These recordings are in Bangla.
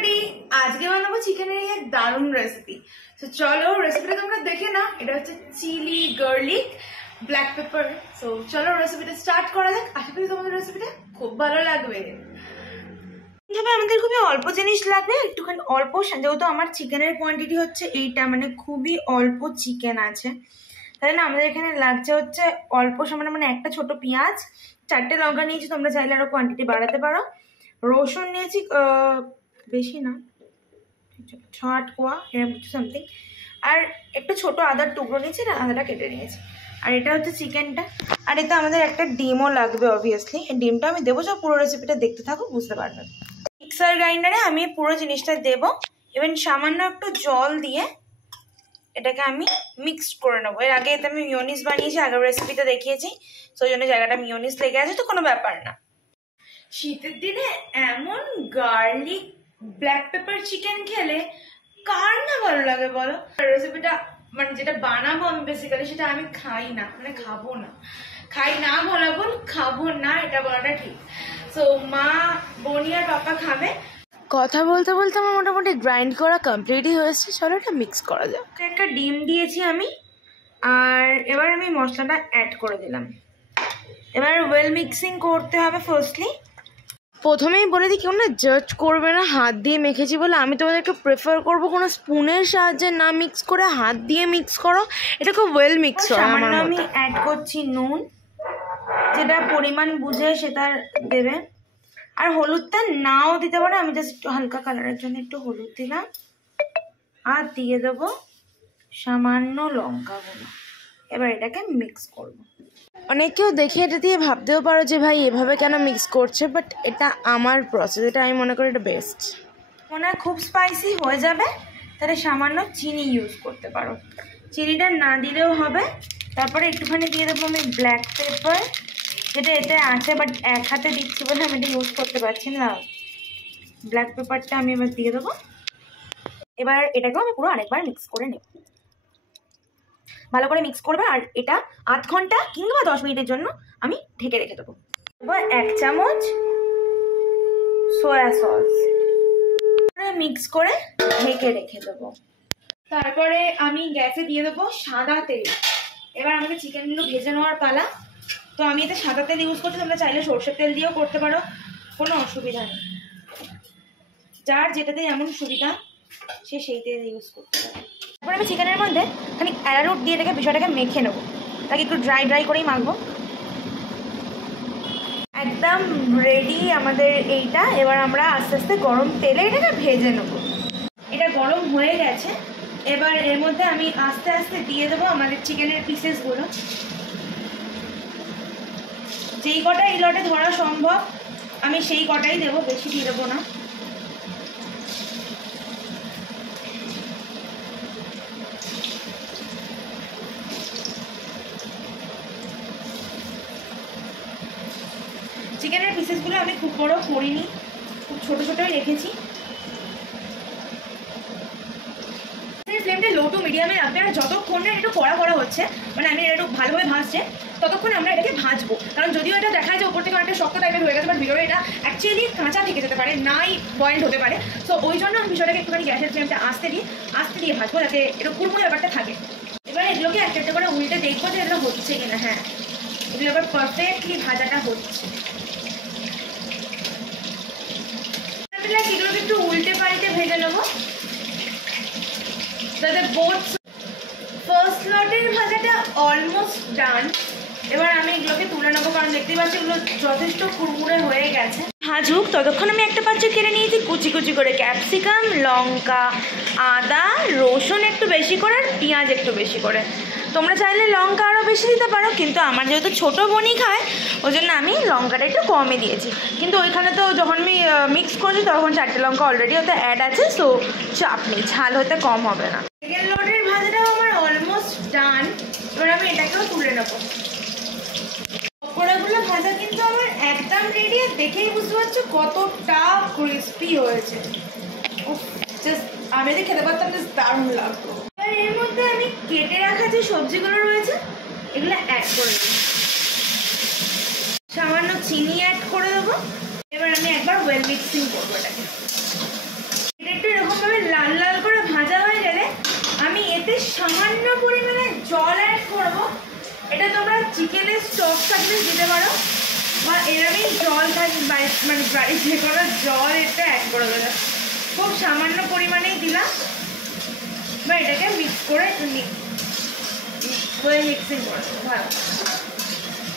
এভরিবডি, আজকে বানাবো চিকেনের এক দারুণ রেসিপি। তো চলো রেসিপিটা তোমরা দেখে নাও। এটা হচ্ছে চিলি গার্লিক ব্ল্যাক পেপার। তো চলো রেসিপিটা স্টার্ট করা যাক। আশা করি তোমাদের রেসিপিটা খুব ভালো লাগবে। আমাদের খুবই অল্প জিনিস লাগবে, একটুখানি অল্প, যেহেতু আমার চিকেনের কোয়ান্টিটি হচ্ছে এইটা, মানে খুবই অল্প চিকেন আছে, তাই না আমাদের এখানে লাগছে হচ্ছে অল্প সামান্য, মানে একটা ছোট পেঁয়াজ, 4টে লঙ্কা নিয়েছি, তোমরা চাইলে আরো কোয়ান্টিটি বাড়াতে পারো। রসুন নিয়েছি বেশি না, 6-8 কোয়া এরকম কিছু সামথিং, আর একটু ছোট আদার টুকরো নিয়েছি, আদাটা কেটে নিয়েছি। আর এটা হচ্ছে চিকেনটা, আর এতে আমাদের একটা ডিমও লাগবে অবভিয়াসলি। এই ডিমটা আমি দেবো, সব পুরো রেসিপিটা দেখতে থাকো, বুঝতে পারবে। মিক্সার গ্রাইন্ডারে আমি পুরো জিনিসটা দেবো, এবং সামান্য একটু জল দিয়ে এটাকে আমি মিক্সড করে নেবো। এর আগে এতে আমি মিওনিস বানিয়েছি, আগের রেসিপিতে দেখিয়েছি, সেই জন্য জায়গাটা মিওনিস লেগে আছে, তো কোনো ব্যাপার না। শীতের দিনে এমন গার্লিক ব্ল্যাক পেপার চিকেন খেলে কার না ভালো লাগে বলো? রেসিপিটা মানে যেটা বানাবো আমি বেসিক্যালি, সেটা আমি খাই না, মানে খাবো না, খাই না বলা বল, খাবো না এটা বলাটা ঠিক। সো মা, বনি আর পাপা খাবে। কথা বলতে বলতে আমার মোটামুটি গ্রাইন্ড করা কমপ্লিটই হয়েছে। চলো এটা মিক্স করা যাক। একটা ডিম দিয়েছি আমি, আর এবার আমি মশলাটা অ্যাড করে দিলাম। এবার ওয়েল মিক্সিং করতে হবে। ফার্স্টলি প্রথমেই বলে দিই, কেউ না জাজ করবে না হাত দিয়ে মেখেছি বলে। আমি তোমাদেরকে প্রেফার করবো কোনো স্পুনের সাহায্যে না মিক্স করে হাত দিয়ে মিক্স করো, এটা খুব ওয়েল মিক্স হয়। সামান্য আমি অ্যাড করছি নুন, যেটা পরিমাণ বুঝে সেটা দেবে। আর হলুদটা নাও দিতে পারো, আমি জাস্ট একটু হালকা কালারের জন্য একটু হলুদ দিলাম। আর দিয়ে দেবো সামান্য লঙ্কা গুঁড়ো। এবার এটাকে মিক্স করবো। অনেকেও দেখে এটা দিয়ে ভাবতেও পারো যে ভাই এভাবে কেন মিক্স করছে, বাট এটা আমার প্রসেস, এটা আমি মনে করি এটা বেস্ট। মনে হয় খুব স্পাইসি হয়ে যাবে, তাহলে সামান্য চিনি ইউজ করতে পারো, চিনিটা না দিলেও হবে। তারপরে একটুখানি দিয়ে দেবো আমি ব্ল্যাক পেপার, যেটা এতে আছে, বাট এক হাতে দিচ্ছি বলে আমি এটা ইউজ করতে পারছি না। ব্ল্যাক পেপারটা আমি এবার দিয়ে দেবো। এবার এটাকেও আমি পুরো আরেকবার মিক্স করে নেব, ভালো করে মিক্স করবে। আর এটা 8 ঘন্টা কিংবা 10 মিনিটের জন্য আমি ঢেকে রেখে দেবো। এবার 1 চামচ সয়া সস মিক্স করে ঢেকে রেখে দেবো। তারপরে আমি গ্যাসে দিয়ে দেবো সাদা তেল। এবার আমাকে চিকেনগুলো ভেজে নেওয়ার পালা। তো আমি এতে সাদা তেল ইউজ করছি, তোমরা চাইলে সর্ষের তেল দিয়েও করতে পারো, কোনো অসুবিধা নেই। যার যেটাতে এমন সুবিধা সে সেই তেল ইউজ করতে পারে। তারপর আমি চিকেনের মধ্যে খানিক অ্যারারুট দিয়ে এটাকে বিষয়টাকে মেখে নেবো, তাকে একটু ড্রাই ড্রাই করেই মাখবো। একদম রেডি আমাদের এইটা। এবার আমরা আস্তে আস্তে গরম তেলে এটাকে ভেজে নেবো। এটা গরম হয়ে গেছে। এবার এর মধ্যে আমি আস্তে আস্তে দিয়ে দেবো আমাদের চিকেনের পিসেসগুলো, যেই কটা এই লটে ধরা সম্ভব আমি সেই কটাই দেবো, বেশি দিয়ে দেবো না। চিকেনের পিসেসগুলো আমি খুব বড় করিনি, খুব ছোট ছোটই রেখেছি। ফ্লেমটা লো টু মিডিয়ামে রাখবে। আর যতক্ষণ না একটু কড়া করা হচ্ছে, মানে আমি একটু ভালোভাবে ভাজছে, ততক্ষণ আমরা এটাকে ভাজবো। কারণ যদিও এটা দেখা যায় উপর থেকে অনেকটা শক্ত টাইপের হয়ে গেছে, বাট ভিতরে এটা অ্যাকচুয়ালি কাঁচা থেকে যেতে পারে, নাই বয়েলড হতে পারে। তো ওই জন্য আমি বিষয়টাকে একটুখানি গ্যাসের ফ্লেমটা আস্তে দিয়ে ভাজবো, যাতে একটু কুড়মুড়ে ব্যাপারটা থাকে। এবার এগুলোকে একটা একটা করে উল্টে দেখবো যে এগুলো হচ্ছে কিনা। হ্যাঁ, এগুলো এবার পারফেক্টলি ভাজাটা হচ্ছে। এগুলোকে একটু উল্টে পাল্টে ভেজে নেবো, যাতে বোথ। ফার্স্ট লটের ভাজাটা অলমোস্ট ডান। এবার আমি এগুলোকে তুলে নেবো, কারণ দেখতেই পাচ্ছি এগুলো যথেষ্ট কুড়মুড়ে হয়ে গেছে। ভাজুক ততক্ষণ আমি একটা পাত্রে কেটে নিয়েছি কুচি কুচি করে ক্যাপসিকাম, লঙ্কা, আদা, রসুন একটু বেশি করে, আর পেঁয়াজ একটু বেশি করে। তোমরা চাইলে লঙ্কা আরও বেশি দিতে পারো, কিন্তু আমার যেহেতু ছোটো বোনই খায় ওই জন্য আমি লঙ্কাটা একটু কমই দিয়েছি। কিন্তু ওইখানে তো যখন আমি মিক্স করছি তখন 4টে লঙ্কা অলরেডি ওতে অ্যাড আছে, সো চাপ নেই, ঝাল হতে কম হবে না। সেকেন্ড লটের ভাজাটাও আমার অলমোস্ট ডান। এবার আমি এটাকেও তুলে নেবো। পকোড়াগুলো ভাজা কিন্তু আমার একদম রেডি, আর দেখেই বুঝতে পারছো কতটা ক্রিস্পি হয়েছে। জাস্ট আমি যদি খেতে পারতাম জাস্ট দারুণ লাগতো। এবার এর মধ্যে আমি কেটে রাখা যে সবজিগুলো রয়েছে এগুলো অ্যাড করে দেবো, সামান্য চিনি অ্যাড করে দেবো। এবার আমি একবার ওয়েল মিক্সিং করবো এটাকে। তোমরা চিকেনের স্টক থাকলে দিতে পারো, বা এরমই জল থাকবে মানে বাড়ি যে কোনো জল এটা অ্যাড করে দেবে। খুব সামান্য পরিমাণেই দিলাম, বা এটাকে মিক্স করে একটু মিক্সিং করে ভালো।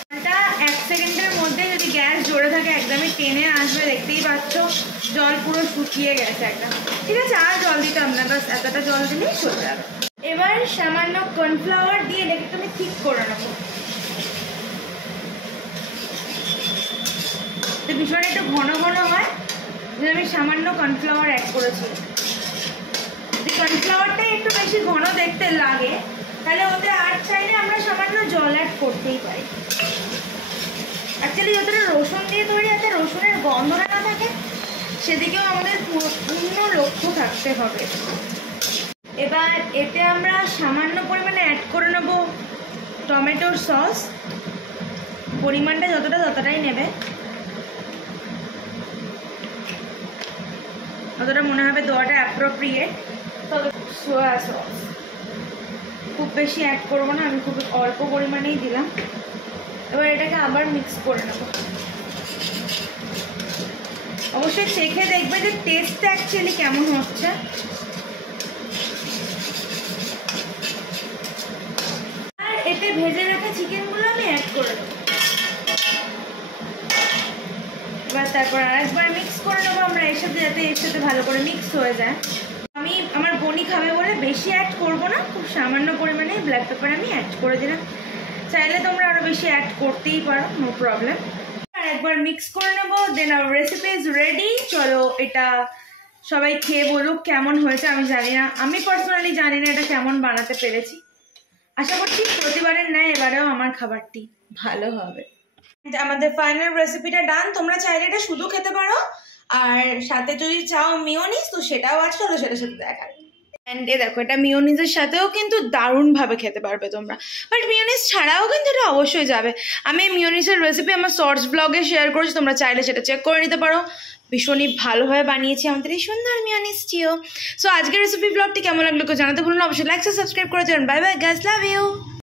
জলটা 1 সেকেন্ডের মধ্যে যদি গ্যাস জোরে থাকে একদমই টেনে আসবে, দেখতেই পাচ্ছ জল পুরো শুকিয়ে গেছে একদম। ঠিক আছে, আর জল দিতাম না, বাস এতটা জল দিলেই চলে যাবে। এবার সামান্য কর্নফ্লাওয়ার দিয়ে এটাকে তুমি ঠিক করে নেবো। তো ভীষণ একটু ঘন ঘন হয়, আমি সামান্য কর্নফ্লাওয়ার অ্যাড করেছি। যদি কর্নফ্লাওয়ারটা একটু বেশি ঘন দেখতে লাগে তাহলে ওতে আর চাইলে আমরা সামান্য জল অ্যাড করতেই পারি। অ্যাকচুয়ালি যতটা রসুন দিয়ে তৈরি যাতে রসুনের গন্ধটা না থাকে সেদিকেও আমাদের পূর্ণ লক্ষ্য থাকতে হবে। এবার এতে আমরা সামান্য পরিমাণে অ্যাড করে নেব টমেটোর সস। পরিমাণটা যতটাই নেবে, যতটা মনে হবে দেওয়াটা অ্যাপ্রোপ্রিয়েট। তত সোয়া সস খুব বেশি অ্যাড করবো না, আমি খুব অল্প পরিমাণেই দিলাম। এবার এটাকে আবার মিক্স করে নেব। অবশ্যই চেখে দেখবে যে টেস্টটা অ্যাকচুয়ালি কেমন হচ্ছে। আর এতে ভেজে রাখা চিকেনগুলো আমি অ্যাড করে দেবো। এবার তারপর আরেকবার মিক্স করে নেবো আমরা এর সাথে, যাতে এর সাথে ভালো করে মিক্স হয়ে যায়। আমি আমার বনি খাবে বলে বেশি অ্যাড করবো না, খুব সামান্য পরিমাণে ব্ল্যাক পেপার আমি অ্যাড করে দিলাম। চাইলে তোমরা আরও বেশি অ্যাড করতেই পারো, নো প্রবলেম। আর একবার মিক্স করে নেবো, দেন আওয়ার রেসিপি ইজ রেডি। চলো এটা সবাই খেয়ে বলুক কেমন হয়েছে। আমি জানি না, আমি পার্সোনালি জানি না এটা কেমন বানাতে পেরেছি। আশা করছি প্রতিবারের ন্যায় এবারেও আমার খাবারটি ভালো হবে। আমাদের ফাইনাল রেসিপিটা ডান। তোমরা চাইলে এটা শুধু খেতে পারো, আর সাথে যদি চাও মিওনিজ তো সেটাও আছে, চলো সেটার সাথে দেখা। অ্যান্ড এ দেখো, এটা মিওনিজের সাথেও কিন্তু দারুণভাবে খেতে পারবে তোমরা, বাট মিওনিজ ছাড়াও কিন্তু এটা অবশ্যই যাবে। আমি মিওনিজের রেসিপি আমার শর্টস ব্লগে শেয়ার করেছি, তোমরা চাইলে সেটা চেক করে নিতে পারো। ভীষণই ভালোভাবে বানিয়েছি আমাদের এই সুন্দর মিওনিজটিও। সো আজকের রেসিপি ব্লগটি কেমন লাগলো জানাতে ভুলুন, অবশ্যই লাইক সাবস্ক্রাইব করে দেবেন। Bye bye guys, love you.